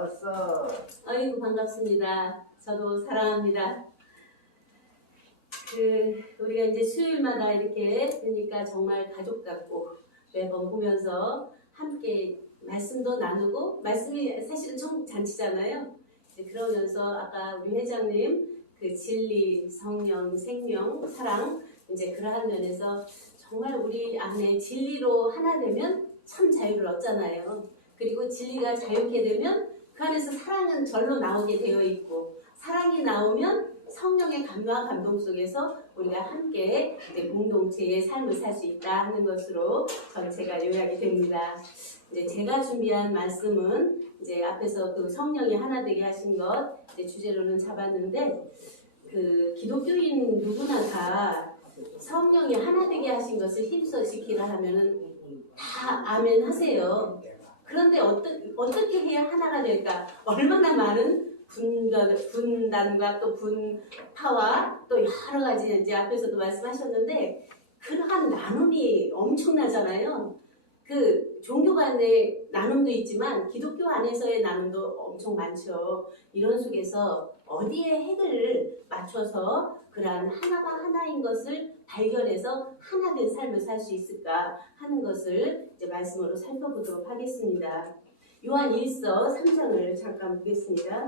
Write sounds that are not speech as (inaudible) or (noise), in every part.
어서 아이고 반갑습니다. 저도 사랑합니다. 그 우리가 이제 수요일마다 이렇게 그러니까 정말 가족 같고 매번 보면서 함께 말씀도 나누고 말씀이 사실은 총 잔치잖아요. 이제 그러면서 아까 우리 회장님 그 진리, 성령, 생명, 사랑 이제 그러한 면에서 정말 우리 안에 진리로 하나 되면 참 자유를 얻잖아요. 그리고 진리가 자유케 되면 그 안에서 사랑은 절로 나오게 되어 있고 사랑이 나오면 성령의 감동과 감동 속에서 우리가 함께 이제 공동체의 삶을 살 수 있다 하는 것으로 전체가 요약이 됩니다. 이제 제가 준비한 말씀은 이제 앞에서 그 성령이 하나 되게 하신 것 주제로는 잡았는데 그 기독교인 누구나 다 성령이 하나 되게 하신 것을 힘써 지키라 하면은 다 아멘 하세요. 그런데 어떤, 어떻게 해야 하나가 될까? 얼마나 많은 분단, 분단과 또 분파와 또 여러 가지 이제 앞에서도 말씀하셨는데 그러한 나눔이 엄청나잖아요. 그 종교 간의 나눔도 있지만 기독교 안에서의 나눔도 엄청 많죠. 이런 속에서 어디에 핵을 맞춰서 그러한 하나가 하나인 것을 발견해서 하나 된 삶을 살 수 있을까 하는 것을 이제 말씀으로 살펴보도록 하겠습니다. 요한 1서 3장을 잠깐 보겠습니다.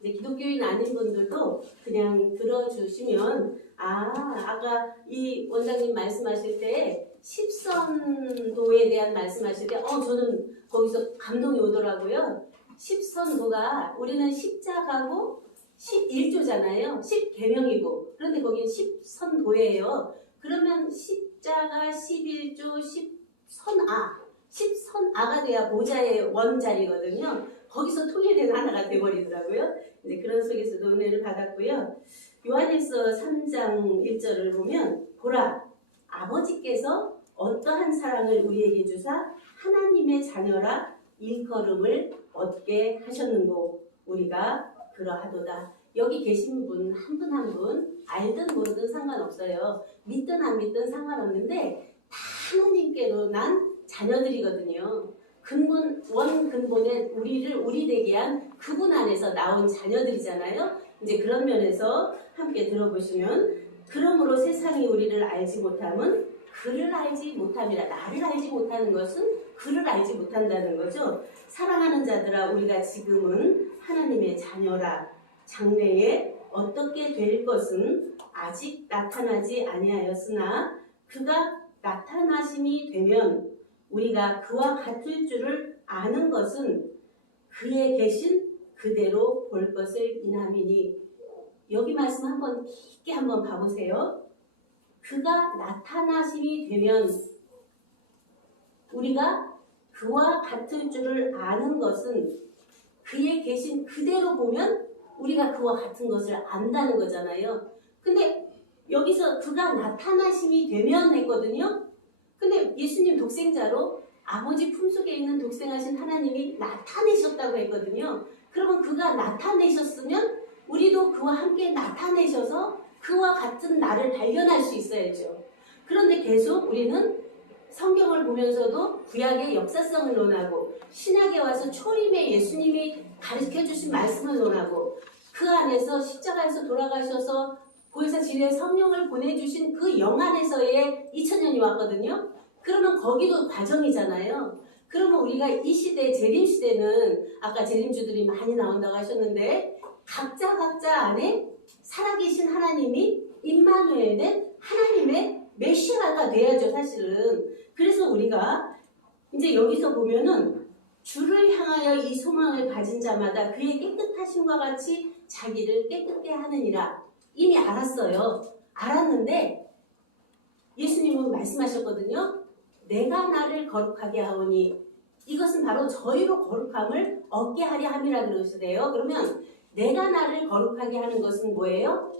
이제 기독교인 아닌 분들도 그냥 들어주시면 아 아까 이 원장님 말씀하실 때 십선도에 대한 말씀하실 때 어 저는 거기서 감동이 오더라고요. 십선도가 우리는 십자가고 11조잖아요. 10계명이고 그런데 거긴 십선도예요. 그러면 십자가 11조 10선아 10선아가 돼야 모자의 원자리거든요. 거기서 통일된 하나가 돼버리더라고요. 이제 그런 속에서도 은혜를 받았고요. 요한일서 3장 1절을 보면 보라 아버지께서 어떠한 사랑을 우리에게 주사 하나님의 자녀라 일컬음을 얻게 하셨는고 우리가 그러하도다. 여기 계신 분 한 분 한 분 알든 모르든 상관없어요. 믿든 안 믿든 상관없는데 다 하나님께로 난 자녀들이거든요. 근본 원 근본에 우리를 우리 되게 한 그분 안에서 나온 자녀들이잖아요. 이제 그런 면에서 함께 들어보시면 그러므로 세상이 우리를 알지 못함은 그를 알지 못함이라 나를 알지 못하는 것은 그를 알지 못한다는 거죠. 사랑하는 자들아 우리가 지금은 하나님의 자녀라 장래에 어떻게 될 것은 아직 나타나지 아니하였으나 그가 나타나심이 되면 우리가 그와 같을 줄을 아는 것은 그의 계신 그대로 볼 것을 인함이니 여기 말씀 한번 깊게 한번 봐보세요. 그가 나타나심이 되면 우리가 그와 같을 줄을 아는 것은 그의 계신 그대로 보면 우리가 그와 같은 것을 안다는 거잖아요. 근데 여기서 그가 나타나심이 되면 했거든요. 근데 예수님 독생자로 아버지 품속에 있는 독생하신 하나님이 나타내셨다고 했거든요. 그러면 그가 나타내셨으면 우리도 그와 함께 나타내셔서 그와 같은 나를 발견할 수 있어야죠. 그런데 계속 우리는 성경을 보면서도 구약의 역사성을 논하고 신약에 와서 초림의 예수님이 가르쳐 주신 말씀을 논하고 그 안에서 십자가에서 돌아가셔서 고해사 지뢰 성령을 보내주신 그 영 안에서의 2000년이 왔거든요. 그러면 거기도 과정이잖아요. 그러면 우리가 이 시대, 재림 시대는 아까 재림주들이 많이 나온다고 하셨는데 각자 각자 안에 살아계신 하나님이 임마누엘 된 하나님의 메시아가 돼야죠, 사실은. 그래서 우리가 이제 여기서 보면은 주를 향하여 이 소망을 가진 자마다 그의 깨끗하심과 같이 자기를 깨끗게 하느니라. 이미 알았어요. 알았는데 예수님은 말씀하셨거든요. 내가 나를 거룩하게 하오니 이것은 바로 저희로 거룩함을 얻게 하려 함이라 그러시대요. 그러면 내가 나를 거룩하게 하는 것은 뭐예요?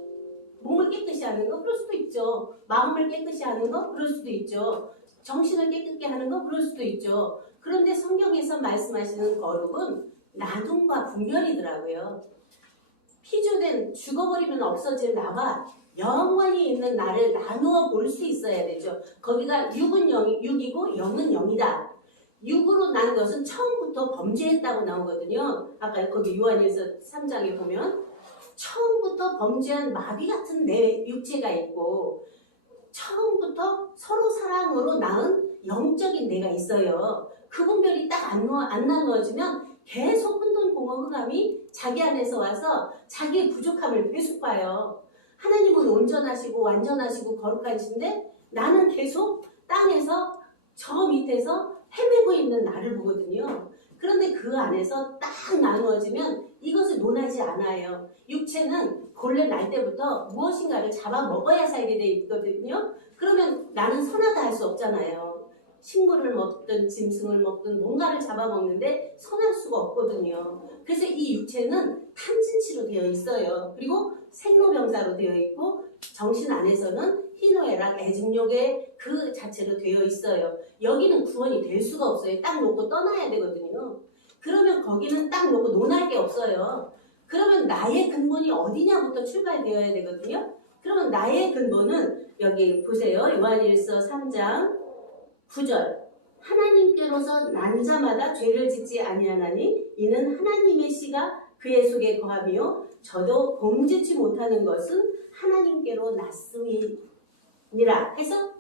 몸을 깨끗이 하는 거 그럴 수도 있죠. 마음을 깨끗이 하는 거 그럴 수도 있죠. 정신을 깨끗게 하는 거 그럴 수도 있죠. 그런데 성경에서 말씀하시는 거룩은 나눔과 분별이더라고요. 피조된 죽어버리면 없어질 나와 영원히 있는 나를 나누어 볼 수 있어야 되죠. 거기가 육은 영, 육이고 영은 영이다. 육으로 난 것은 처음부터 범죄했다고 나오거든요. 아까 거기 요한일서 3장에 보면 처음부터 범죄한 마비 같은 내 육체가 있고 처음부터 서로 사랑으로 낳은 영적인 내가 있어요. 그 분별이 딱안안 나누어지면 계속 혼돈 공허 흑암이 자기 안에서 와서 자기의 부족함을 계속 봐요. 하나님은 온전하시고 완전하시고 거룩하신데 나는 계속 땅에서 저 밑에서 헤매고 있는 나를 보거든요. 그런데 그 안에서 딱 나누어지면 이것을 논하지 않아요. 육체는 본래 날 때부터 무엇인가를 잡아 먹어야 살게 돼 있거든요. 그러면 나는 선하다 할 수 없잖아요. 식물을 먹든 짐승을 먹든 뭔가를 잡아먹는데 선할 수가 없거든요. 그래서 이 육체는 탐진치로 되어 있어요. 그리고 생로병사로 되어 있고 정신 안에서는 희노애락, 애증욕의 그 자체로 되어 있어요. 여기는 구원이 될 수가 없어요. 딱 놓고 떠나야 되거든요. 그러면 거기는 딱 놓고 논할 게 없어요. 그러면 나의 근본이 어디냐부터 출발되어야 되거든요. 그러면 나의 근본은 여기 보세요. 요한일서 3장 9절 하나님께로서 난 자마다 죄를 짓지 아니하나니 이는 하나님의 씨가 그의 속에 거하며 저도 범죄치 못하는 것은 하나님께로 났음이니라 해서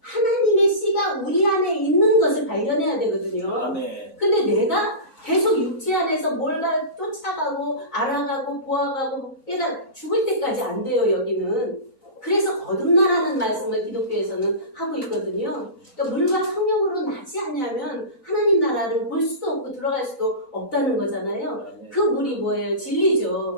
하나님의 씨가 우리 안에 있는 것을 발견해야 되거든요. 아멘. 근데 내가 계속 육체 안에서 뭔가 쫓아가고 알아가고 보아가고 깨달 죽을 때까지 안 돼요 여기는. 그래서 거듭나라는 말씀을 기독교에서는 하고 있거든요. 그러니까 물과 성령으로 나지 않냐면 하나님 나라를 볼 수도 없고 들어갈 수도 없다는 거잖아요. 아멘. 그 물이 뭐예요? 진리죠.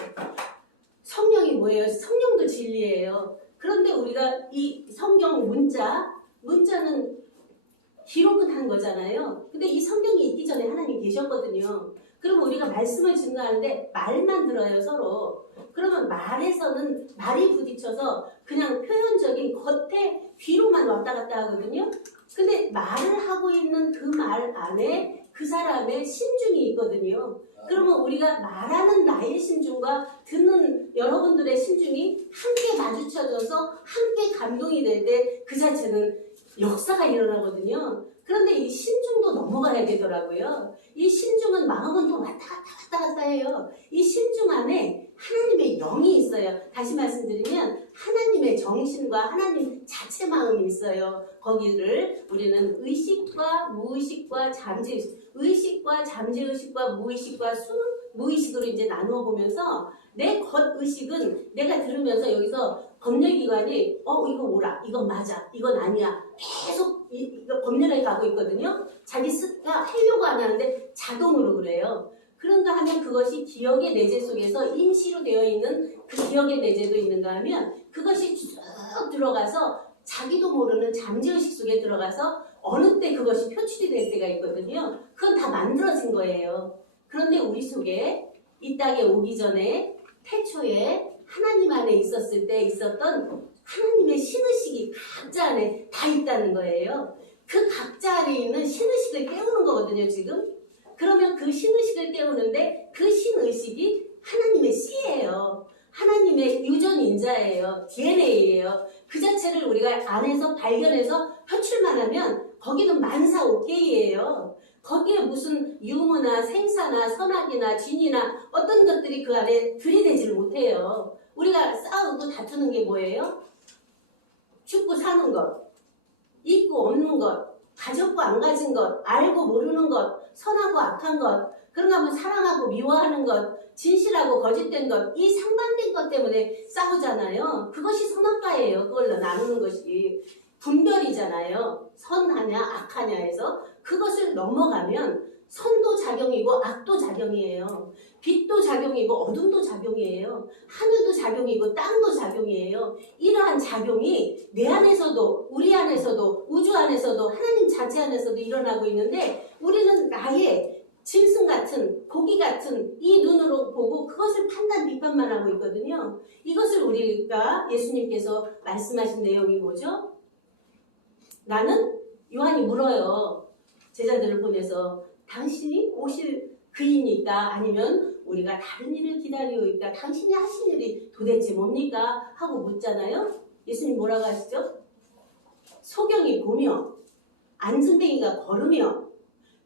성령이 뭐예요? 성령도 진리예요. 그런데 우리가 이 성경 문자, 문자는 기록은 한 거잖아요. 근데 이 성경이 있기 전에 하나님 계셨거든요. 그럼 우리가 말씀을 증거하는데 말만 들어요, 서로. 그러면 말에서는 말이 부딪혀서 그냥 표현적인 겉에 귀로만 왔다 갔다 하거든요. 근데 말을 하고 있는 그 말 안에 그 사람의 심중이 있거든요. 그러면 우리가 말하는 나의 심중과 듣는 여러분들의 심중이 함께 마주쳐져서 함께 감동이 될 때 그 자체는 역사가 일어나거든요. 그런데 이 심중도 넘어가야 되더라고요. 이 심중은 마음은 또 왔다 갔다 왔다 갔다 해요. 이 심중 안에 하나님의 영이 있어요. 다시 말씀드리면 하나님의 정신과 하나님 자체 마음이 있어요. 거기를 우리는 의식과 무의식과 잠재의식, 의식과 잠재의식과 무의식과 순 무의식으로 이제 나누어 보면서 내 겉의식은 내가 들으면서 여기서 법률기관이 어 이거 뭐라 이건 맞아 이건 아니야. 계속 이, 이거 법률에 가고 있거든요. 자기 스가 하려고 안 하는데 자동으로 그래요. 그런가 하면 그것이 기억의 내재 속에서 임시로 되어 있는 그 기억의 내재도 있는가 하면 그것이 쭉 들어가서 자기도 모르는 잠재의식 속에 들어가서 어느 때 그것이 표출이 될 때가 있거든요. 그건 다 만들어진 거예요. 그런데 우리 속에 이 땅에 오기 전에 태초에 하나님 안에 있었을 때 있었던 하나님의 신의식이 각자 안에 다 있다는 거예요. 그 각자 안에 있는 신의식을 깨우는 거거든요, 지금. 그러면 그 신의식을 깨우는데 그 신의식이 하나님의 씨예요. 하나님의 유전인자예요. DNA예요. 그 자체를 우리가 안에서 발견해서 표출만 하면 거기는 만사 오케이예요. 거기에 무슨 유무나 생사나 선악이나 진이나 어떤 것들이 그 안에 들이대지를 못해요. 우리가 싸우고 다투는 게 뭐예요? 죽고 사는 것, 있고 없는 것, 가졌고 안 가진 것, 알고 모르는 것, 선하고 악한 것, 그런가 하면 사랑하고 미워하는 것, 진실하고 거짓된 것, 이 상반된 것 때문에 싸우잖아요. 그것이 선악과예요. 그걸로 나누는 것이. 분별이잖아요. 선하냐, 악하냐 해서 그것을 넘어가면 선도 작용이고 악도 작용이에요. 빛도 작용이고 어둠도 작용이에요. 하늘도 작용이고 땅도 작용이에요. 이러한 작용이 내 안에서도 우리 안에서도 우주 안에서도 하나님 자체 안에서도 일어나고 있는데 우리는 나의 짐승 같은 고기 같은 이 눈으로 보고 그것을 판단 비판만 하고 있거든요. 이것을 우리가 예수님께서 말씀하신 내용이 뭐죠? 나는 요한이 물어요. 제자들을 보내서 당신이 오실 있다 아니면 우리가 다른 일을 기다리오니까 당신이 하신 일이 도대체 뭡니까 하고 묻잖아요. 예수님 뭐라고 하시죠? 소경이 보며 안승뱅이가 걸으며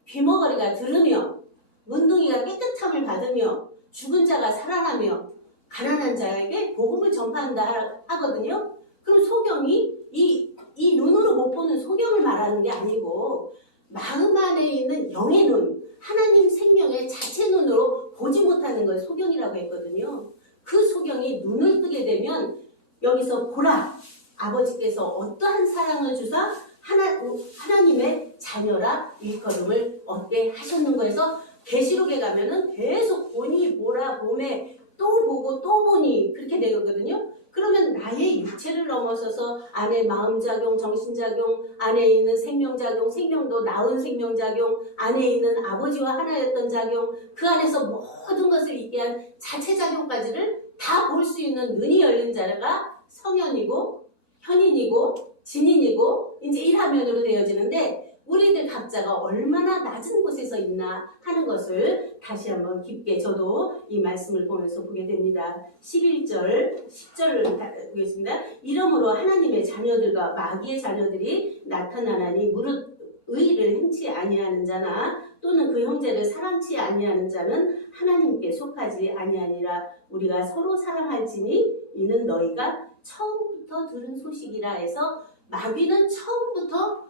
귀머거리가 들으며 문둥이가 깨끗함을 받으며 죽은 자가 살아나며 가난한 자에게 복음을 전파한다 하- 하거든요. 그럼 소경이 이, 이 눈으로 못 보는 소경을 말하는 게 아니고 마음 안에 있는 영의 눈, 하나님 생명의 자체 눈으로 보지 못하는 걸 소경이라고 했거든요. 그 소경이 눈을 뜨게 되면 여기서 보라 아버지께서 어떠한 사랑을 주사 하나, 하나님의 자녀라 일컬음을 얻게 하셨는 거에서 계시록에 가면은 계속 보니 보라 봄에 또 보고 또 보니 그렇게 되거든요. 그러면 나의 육체를 넘어서서 안에 마음작용, 정신작용, 안에 있는 생명작용, 생명도 나은 생명작용, 안에 있는 아버지와 하나였던 작용, 그 안에서 모든 것을 있게 한 자체작용까지를 다 볼 수 있는 눈이 열린 자가 성현이고, 현인이고, 진인이고, 이제 일화면으로 되어지는데, 우리들 각자가 얼마나 낮은 곳에서 있나 하는 것을 다시 한번 깊게 저도 이 말씀을 보면서 보게 됩니다. 11절, 10절을 보겠습니다. 이러므로 하나님의 자녀들과 마귀의 자녀들이 나타나나니 무릇 의를 행치 아니하는 자나 또는 그 형제를 사랑치 아니하는 자는 하나님께 속하지 아니하니라 우리가 서로 사랑할지니 이는 너희가 처음부터 들은 소식이라 해서 마귀는 처음부터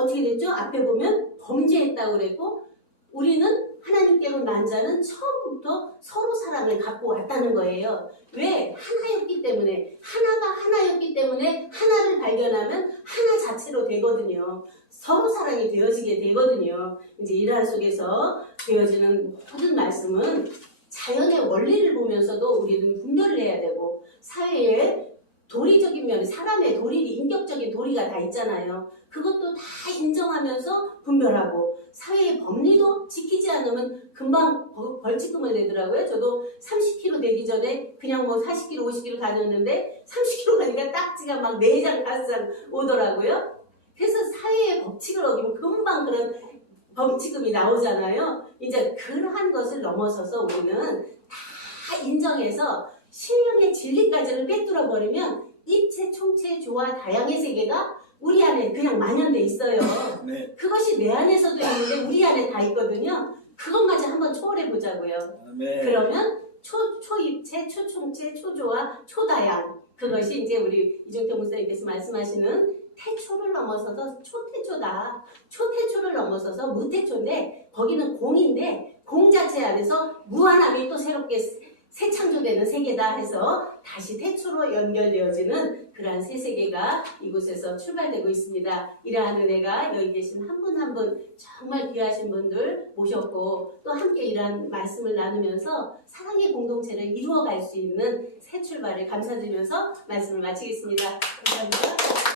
어떻게 됐죠? 앞에 보면 범죄했다고 그랬고 우리는 하나님께로 난 자는 처음부터 서로 사랑을 갖고 왔다는 거예요. 왜? 하나였기 때문에 하나가 하나였기 때문에 하나를 발견하면 하나 자체로 되거든요. 서로 사랑이 되어지게 되거든요. 이제 일화 속에서 되어지는 모든 말씀은 자연의 원리를 보면서도 우리는 분별을 해야 되고 사회에 도리적인 면, 사람의 도리, 인격적인 도리가 다 있잖아요. 그것도 다 인정하면서 분별하고 사회의 법리도 지키지 않으면 금방 벌- 벌칙금을 내더라고요. 저도 30kg 되기 전에 그냥 뭐 40kg, 50kg 다녔는데 30kg 가니까 딱지가 막 4장, 5장 오더라고요. 그래서 사회의 법칙을 어기면 금방 그런 범칙금이 나오잖아요. 이제 그러한 것을 넘어서서 우리는 다 인정해서 신령의 진리까지를 빼뚫어 버리면 입체, 총체, 조화, 다양의 세계가 우리 안에 그냥 만연돼 있어요. (laughs) 네. 그것이 내 안에서도 있는데 우리 안에 다 있거든요. 그것마저 한번 초월해 보자고요. 네. 그러면 초, 초입체, 초총체, 초조화, 초다양 그것이 이제 우리 이종태 목사님께서 말씀하시는 태초를 넘어서서 초태초다. 초태초를 넘어서서 무태초인데 거기는 공인데 공 자체 안에서 무한함이 또 새롭게 새 창조되는 세계다 해서 다시 태초로 연결되어지는 그러한 새 세계가 이곳에서 출발되고 있습니다. 이러한 은혜가 여기 계신 한 분 한 분 정말 귀하신 분들 모셨고 또 함께 이러한 말씀을 나누면서 사랑의 공동체를 이루어갈 수 있는 새 출발을 감사드리면서 말씀을 마치겠습니다. 감사합니다.